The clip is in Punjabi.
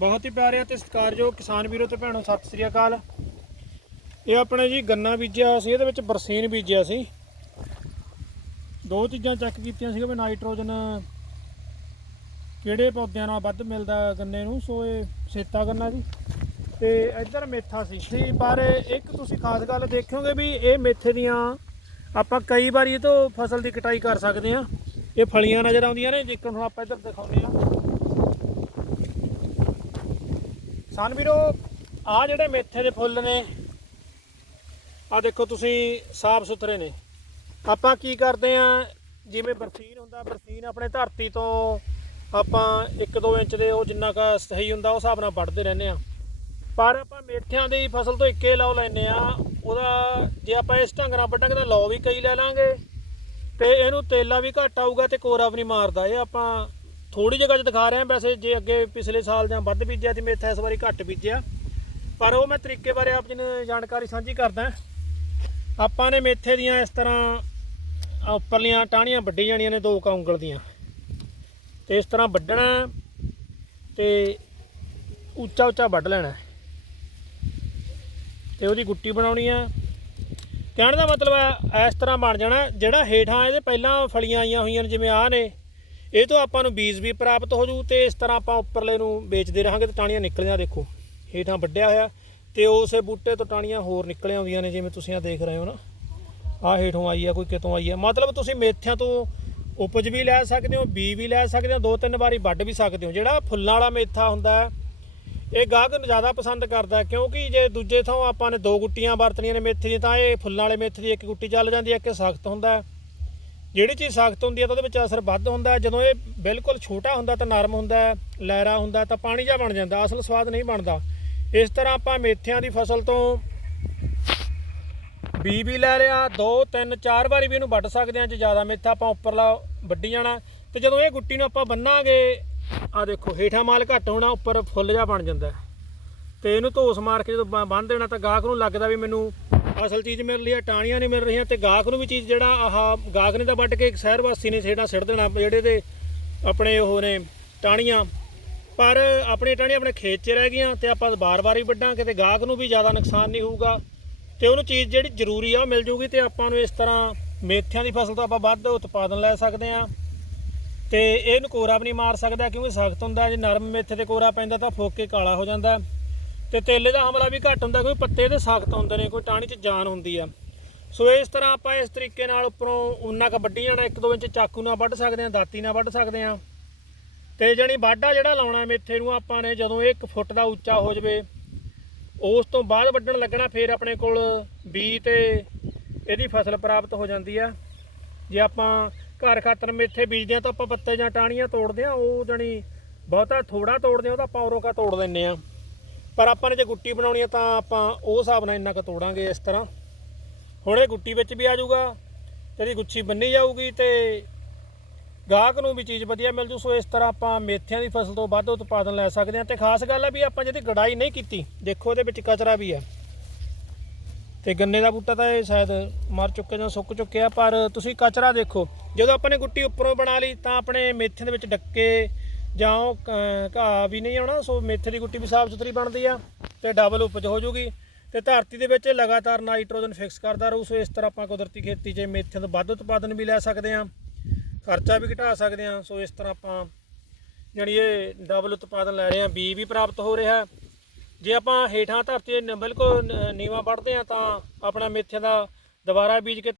ਬਹੁਤ ਹੀ ਪਿਆਰੇ ਅਤੇ ਸਤਿਕਾਰਯੋਗ ਕਿਸਾਨ ਵੀਰੋ ਤੇ ਭੈਣੋ, ਸਤਿ ਸ੍ਰੀ ਅਕਾਲ। ਇਹ ਆਪਣੇ ਜੀ ਗੰਨਾ ਬੀਜਿਆ ਸੀ, ਇਹਦੇ ਵਿੱਚ ਬਰਸੀਨ ਬੀਜਿਆ ਸੀ। ਦੋ ਚੀਜ਼ਾਂ ਚੈੱਕ ਕੀਤੀਆਂ ਸੀ ਵੀ ਨਾਈਟ੍ਰੋਜਨ ਕਿਹੜੇ ਪੌਦਿਆਂ ਨਾਲ ਵੱਧ ਮਿਲਦਾ ਗੰਨੇ ਨੂੰ, ਸੋ ਇਹ ਸੇਤਾ ਗੰਨਾ ਜੀ। ਤੇ ਇੱਧਰ ਮੇਥਾ ਸੀ। ਸੀ ਪਰ ਇੱਕ ਤੁਸੀਂ ਖਾਸ ਗੱਲ ਦੇਖੋਗੇ ਵੀ ਇਹ ਮੇਥੇ ਦੀਆਂ ਆਪਾਂ ਕਈ ਵਾਰੀ ਇਹ ਤੋਂ ਫਸਲ ਦੀ ਕਟਾਈ ਕਰ ਸਕਦੇ ਆ ਇਹ ਫਲੀਆਂ ਨਜ਼ਰ ਆਉਂਦੀਆਂ ਨੇ ਦੇਖਣ ਨੂੰ ਆਪਾਂ ਇੱਧਰ ਦਿਖਾਉਂਦੇ ਆ ਸਨ ਵੀਰੋ ਆ ਜਿਹੜੇ ਮੇਥੇ ਦੇ ਫੁੱਲ ਨੇ ਆ ਦੇਖੋ ਤੁਸੀਂ ਸਾਫ਼ ਸੁਥਰੇ ਨੇ। ਆਪਾਂ ਕੀ ਕਰਦੇ ਆ, ਜਿਵੇਂ ਬਰਸੀਨ ਹੁੰਦਾ, ਬਰਸੀਨ ਆਪਣੇ ਧਰਤੀ ਤੋਂ ਆਪਾਂ 1-2 ਇੰਚ ਦੇ, ਉਹ ਜਿੰਨਾ ਕਾ ਸਹੀ ਹੁੰਦਾ ਉਸ ਹਿਸਾਬ ਨਾਲ ਵੱਢਦੇ ਰਹਿੰਦੇ ਆ। ਪਰ ਆਪਾਂ ਮੇਥਿਆਂ ਦੀ ਫਸਲ ਤੋਂ ਇੱਕੇ ਲਾਉ ਲੈਨੇ ਆ, ਉਹਦਾ ਜੇ ਆਪਾਂ ਇਸ ਢੰਗ ਨਾਲ ਵੱਢਾਂਗੇ ਤਾਂ ਲੌ ਵੀ ਕਈ ਲੈ ਲਾਂਗੇ ਤੇ ਇਹਨੂੰ ਤੇਲਾ ਵੀ ਘੱਟ ਆਊਗਾ ਤੇ ਕੋਰਾ ਵੀ ਨਹੀਂ ਮਾਰਦਾ। ਇਹ ਆਪਾਂ ਥੋੜੀ ਜਗ੍ਹਾ 'ਚ ਦਿਖਾ ਰਹੇ ਹਾਂ, ਵੈਸੇ ਜੇ ਅੱਗੇ ਪਿਛਲੇ ਸਾਲ ਜਾਂ ਵੱਧ ਬੀਜਿਆ ਤੇ ਮੇਥਾ ਇਸ ਵਾਰੀ ਘੱਟ ਬੀਜਿਆ। ਪਰ ਉਹ ਮੈਂ ਤਰੀਕੇ ਬਾਰੇ ਆਪ ਜੀ ਨੂੰ ਜਾਣਕਾਰੀ ਸਾਂਝੀ ਕਰਦਾ। ਆਪਾਂ ਨੇ ਮੇਥੇ ਦੀਆਂ ਇਸ ਤਰ੍ਹਾਂ ਉੱਪਰਲੀਆਂ ਟਾਹਣੀਆਂ ਵੱਢੀ ਜਾਣੀਆਂ ਨੇ ਦੋ ਕੁ ਦੀਆਂ। ਤੇ ਇਸ ਤਰ੍ਹਾਂ ਵੱਢਣਾ ਤੇ ਉੱਚਾ ਉੱਚਾ ਵੱਢ ਲੈਣਾ। ਤੇ ਉਹਦੀ ਗੁੱਟੀ ਬਣਾਉਣੀ ਆ। ਕਹਿਣ ਦਾ ਮਤਲਬ ਹੈ ਇਸ ਤਰ੍ਹਾਂ ਬਣ ਜਾਣਾ, ਜਿਹੜਾ ਹੇਠਾਂ ਇਹਦੇ ਪਹਿਲਾਂ ਫਲੀਆਂ ਆਈਆਂ ਹੋਈਆਂ ਨੇ, ਜਿਵੇਂ ਆਹ ਨੇ ਇਹ ਤੋਂ ਆਪਾਂ ਨੂੰ ਬੀਜ ਵੀ ਪ੍ਰਾਪਤ ਹੋ ਜੂ ਤੇ ਇਸ ਤਰ੍ਹਾਂ ਆਪਾਂ ਉੱਪਰਲੇ ਨੂੰ ਵੇਚਦੇ ਰਹਾਂਗੇ ਤੇ ਟਾਣੀਆਂ ਨਿਕਲੀਆਂ ਦੇਖੋ, ਹੇਠਾਂ ਵੱਢਿਆ ਹੋਇਆ ਤੇ ਉਸੇ ਬੂਟੇ ਤੋਂ ਟਾਣੀਆਂ ਹੋਰ ਨਿਕਲ ਆਉਂਦੀਆਂ ਨੇ ਜਿਵੇਂ ਤੁਸੀਂ ਆ ਦੇਖ ਰਹੇ ਹੋ ਨਾ। ਆਹ ਹੇਠੋਂ ਆਈ ਆ, ਕੋਈ ਕਿਤੋਂ ਆਈ ਆ। ਮਤਲਬ ਤੁਸੀਂ ਮੇਥਿਆਂ ਤੋਂ ਉਪਜ ਵੀ ਲੈ ਸਕਦੇ ਹੋ, ਬੀ ਵੀ ਲੈ ਸਕਦੇ ਹੋ, ਦੋ ਤਿੰਨ ਵਾਰੀ ਵੱਢ ਵੀ ਸਕਦੇ ਹੋ। ਜਿਹੜਾ ਫੁੱਲਾਂ ਵਾਲਾ ਮੇਥਾ ਹੁੰਦਾ ਇਹ ਗਾਹਕ ਨੂੰ ਜ਼ਿਆਦਾ ਪਸੰਦ ਕਰਦਾ ਕਿਉਂਕਿ ਜੇ ਦੂਜੇ ਥਾਂ ਆਪਾਂ ਨੇ ਦੋ ਗੁੱਟੀਆਂ ਵਰਤਣੀਆਂ ਨੇ ਮੇਥੇ ਦੀਆਂ, ਤਾਂ ਇਹ ਫੁੱਲਾਂ ਵਾਲੇ ਮੇਥੇ ਦੀ ਇੱਕ ਗੁੱਟੀ ਚੱਲ ਜਾਂਦੀ ਹੈ ਕਿ ਸਖਤ ਹੁੰਦਾ ਜਿਹੜੀ ਚੀਜ਼ ਸਖਤ ਹੁੰਦੀ ਹੈ ਤਾਂ ਉਹਦੇ ਵਿੱਚ ਅਸਰ ਵੱਧ ਹੁੰਦਾ ਜਦੋਂ ਇਹ ਬਿਲਕੁਲ ਛੋਟਾ ਹੁੰਦਾ ਤਾਂ ਨਰਮ ਹੁੰਦਾ ਹੈ, ਲਹਿਰਾ ਹੁੰਦਾ ਤਾਂ ਪਾਣੀ ਜਿਹਾ ਬਣ ਜਾਂਦਾ, ਅਸਲ ਸਵਾਦ ਨਹੀਂ ਬਣਦਾ। ਇਸ ਤਰ੍ਹਾਂ ਆਪਾਂ ਮੇਥਿਆਂ ਦੀ ਫਸਲ ਤੋਂ ਬੀ ਵੀ ਲੈ ਲਿਆ, ਦੋ, ਤਿੰਨ, ਚਾਰ ਵਾਰੀ ਵੀ ਇਹਨੂੰ ਵੱਢ ਸਕਦੇ ਹਾਂ ਜੇ ਜ਼ਿਆਦਾ ਮੇਥਾ ਆਪਾਂ ਉੱਪਰਲਾ ਵੱਢੀ ਜਾਣਾ। ਤੇ ਜਦੋਂ ਇਹ ਗੁੱਟੀ ਨੂੰ ਆਪਾਂ ਬੰਨਾਂਗੇ ਆ ਦੇਖੋ, ਹੇਠਾਂ ਮਾਲ ਘੱਟ ਹੋਣਾ, ਉੱਪਰ ਫੁੱਲ ਜਿਹਾ ਬਣ ਜਾਂਦਾ ਹੈ। ਤੇ ਇਹਨੂੰ ਧੋਸ ਮਾਰ ਕੇ ਜਦੋਂ ਬ- ਬੰਨ੍ਹ ਦੇਣਾ ਤਾਂ ਗਾਹਕ ਨੂੰ ਲੱਗਦਾ ਵੀ ਮੈਨੂੰ ਅਸਲ ਚੀਜ਼ ਮਿਲ ਰਹੀ ਹੈ ਟਾਣੀਆਂ ਨਹੀਂ ਮਿਲ ਰਹੀਆਂ ਤੇ ਗਾਹਕ ਨੂੰ ਵੀ ਚੀਜ਼ ਜਿਹੜਾ ਆਹ ਗਾਹਕ ਨੇ ਤਾਂ ਵੱਢ ਕੇ ਇੱਕ ਸ਼ਹਿਰ ਵਾਸੀ ਨੇ ਛੇੜਾ ਸਿੱਟ ਦੇਣਾ, ਜਿਹੜੇ ਦੇ ਆਪਣੇ ਉਹ ਨੇ ਟਾਣੀਆਂ ਪਰ ਆਪਣੀ ਟਾਹਣੀਆਂ ਆਪਣੇ ਖੇਤ 'ਚ ਰਹਿ ਗਈਆਂ ਤੇ ਆਪਾਂ ਬਾਰ-ਬਾਰ ਹੀ ਵੱਢਾਂਗੇ ਤੇ ਗਾਹਕ ਨੂੰ ਵੀ ਜ਼ਿਆਦਾ ਨੁਕਸਾਨ ਨਹੀਂ ਹੋਊਗਾ ਤੇ ਉਹਨੂੰ ਚੀਜ਼ ਜਿਹੜੀ ਜ਼ਰੂਰੀ ਆ ਉਹ ਮਿਲ ਜੂਗੀ ਤੇ ਆਪਾਂ ਨੂੰ ਇਸ ਤਰ੍ਹਾਂ ਮੇਥਿਆਂ ਦੀ ਫਸਲ ਤੋਂ ਆਪਾਂ ਵੱਧ ਉਤਪਾਦਨ ਲੈ ਸਕਦੇ ਹਾਂ। ਤੇ ਇਹਨੂੰ ਕੋਰਾ ਵੀ ਨਹੀਂ ਮਾਰ ਸਕਦਾ ਕਿਉਂਕਿ ਸਖਤ ਹੁੰਦਾ, ਜੇ ਨਰਮ ਮੇਥੇ ਤੇ ਕੋਰਾ ਪੈਂਦਾ ਤਾਂ ਫੋਕ ਕੇ ਕਾਲਾ ਹੋ ਜਾਂਦਾ। ਤੇ ਤੇਲੇ ਦਾ ਹਮਲਾ ਵੀ ਘੱਟ ਹੁੰਦਾ, ਕੋਈ ਪੱਤੇ ਇਹਦੇ ਸਖਤ ਹੁੰਦੇ ਨੇ, ਕੋਈ ਟਾਹਣੀ 'ਚ ਜਾਨ ਹੁੰਦੀ ਆ। ਸੋ ਇਸ ਤਰ੍ਹਾਂ ਆਪਾਂ ਇਸ ਤਰੀਕੇ ਨਾਲ ਉੱਪਰੋਂ ਉਨਾ ਕ ਵੱਢੀ ਜਾਣਾ ਇੱਕ ਦੋ ਇੰਚ ਚਾਕੂ ਨਾਲ ਵੱਢ ਸਕਦੇ ਹਾਂ, ਦਾਤੀ ਨਾਲ ਵੱਢ ਸਕਦੇ ਹਾਂ। ਤੇ ਜਣੀ ਵਾਢਾ ਜਿਹੜਾ ਲਾਉਣਾ ਮੇਥੇ ਨੂੰ ਆਪਾਂ ਨੇ ਜਦੋਂ ਇਹ 1 ਫੁੱਟ ਦਾ ਉੱਚਾ ਹੋ ਜਾਵੇ, ਉਸ ਤੋਂ ਬਾਅਦ ਵੱਢਣ ਲੱਗਣਾ ਫਿਰ ਆਪਣੇ ਕੋਲ ਬੀ ਤੇ ਇਹਦੀ ਫਸਲ ਪ੍ਰਾਪਤ ਹੋ ਜਾਂਦੀ ਆ। ਜੇ ਆਪਾਂ ਘਰ ਖਾਤਰ ਮੇਥੇ ਬੀਜਦੇ ਆ ਤਾਂ ਆਪਾਂ ਪੱਤੇ ਜਾਂ ਟਾਹਣੀਆਂ ਤੋੜਦੇ ਆ ਉਹ ਜਣੀ ਬਹੁਤਾ ਥੋੜਾ ਤੋੜਦੇ ਆ ਉਹ ਤਾਂ ਆਪਾਂ ਉਰੋਂ ਕਾ ਤੋੜ ਦਿੰਨੇ ਆ ਪਰ ਆਪਾਂ ਨੇ ਜੇ ਗੁੱਟੀ ਬਣਾਉਣੀ ਆ ਤਾਂ ਆਪਾਂ ਉਹ ਹਿਸਾਬ ਨਾਲ ਇੰਨਾ ਕੁ ਤੋੜਾਂਗੇ ਇਸ ਤਰ੍ਹਾਂ। ਹੁਣ ਇਹ ਗੁੱਟੀ ਵਿੱਚ ਵੀ ਆ ਜਾਊਗਾ ਤੇ ਗੁੱਛੀ ਬੰਨੀ ਜਾਊਗੀ ਤੇ ਗਾਹਕ ਨੂੰ ਵੀ ਚੀਜ਼ ਵਧੀਆ ਮਿਲ ਜੂ। ਸੋ ਇਸ ਤਰ੍ਹਾਂ ਆਪਾਂ ਮੇਥਿਆਂ ਦੀ ਫਸਲ ਤੋਂ ਵੱਧ ਉਤਪਾਦਨ ਲੈ ਸਕਦੇ ਹਾਂ ਤੇ ਖਾਸ ਗੱਲ ਹੈ ਵੀ ਆਪਾਂ ਜਿਹਦੀ ਗੜਾਈ ਨਹੀਂ ਕੀਤੀ, ਦੇਖੋ ਇਹਦੇ ਵਿੱਚ ਕਚਰਾ ਵੀ ਆ। ਤੇ ਗੰਨੇ ਦਾ ਬੂਟਾ ਤਾਂ ਇਹ ਸ਼ਾਇਦ ਮਰ ਚੁੱਕੇ ਜਾਂ ਸੁੱਕ ਚੁੱਕਿਆ, ਪਰ ਤੁਸੀਂ ਕਚਰਾ ਦੇਖੋ। ਜਦੋਂ ਆਪਾਂ ਨੇ ਗੁੱਟੀ ਉੱਪਰੋਂ ਬਣਾ ਲਈ ਤਾਂ ਆਪਣੇ ਮੇਥਿਆਂ ਦੇ ਵਿੱਚ ਡੱਕੇ ਜਾਂ ਉਹ ਕ- ਘਾਹ ਵੀ ਨਹੀਂ ਆਉਣਾ, ਸੋ ਮੇਥੇ ਦੀ ਗੁੱਟੀ ਵੀ ਸਾਫ਼ ਸੁਥਰੀ ਬਣਦੀ ਆ ਤੇ ਡਬਲ ਉਪਜ ਹੋ ਜੂਗੀ। ਤੇ ਧਰਤੀ ਦੇ ਵਿੱਚ ਲਗਾਤਾਰ ਨਾਈਟ੍ਰੋਜਨ ਫਿਕਸ ਕਰਦਾ ਰਹੂ, ਸੋ ਇਸ ਤਰ੍ਹਾਂ ਆਪਾਂ ਕੁਦਰਤੀ ਖੇਤੀ 'ਚ ਮੇਥੇ ਤੋਂ ਵੱਧ ਉਤਪਾਦਨ ਵੀ ਲੈ ਸਕਦੇ ਹਾਂ, ਖਰਚਾ ਵੀ ਘਟਾ ਸਕਦੇ ਹਾਂ, ਸੋ ਇਸ ਤਰ੍ਹਾਂ ਆਪਾਂ ਜਾਣੀ ਇਹ ਡਬਲ ਉਤਪਾਦਨ ਲੈ ਰਹੇ ਹਾਂ ਬੀ ਵੀ ਪ੍ਰਾਪਤ ਹੋ ਰਿਹਾ ਜੇ ਆਪਾਂ ਹੇਠਾਂ ਧਰਤੀ ਦੇ ਨ- ਬਿਲਕੁਲ ਨ- ਨੀਵਾਂ ਵੱਢਦੇ ਹਾਂ ਤਾਂ ਆਪਣਾ ਮੇਥੇ ਦਾ ਦੁਬਾਰਾ ਬੀਜ ਕੇ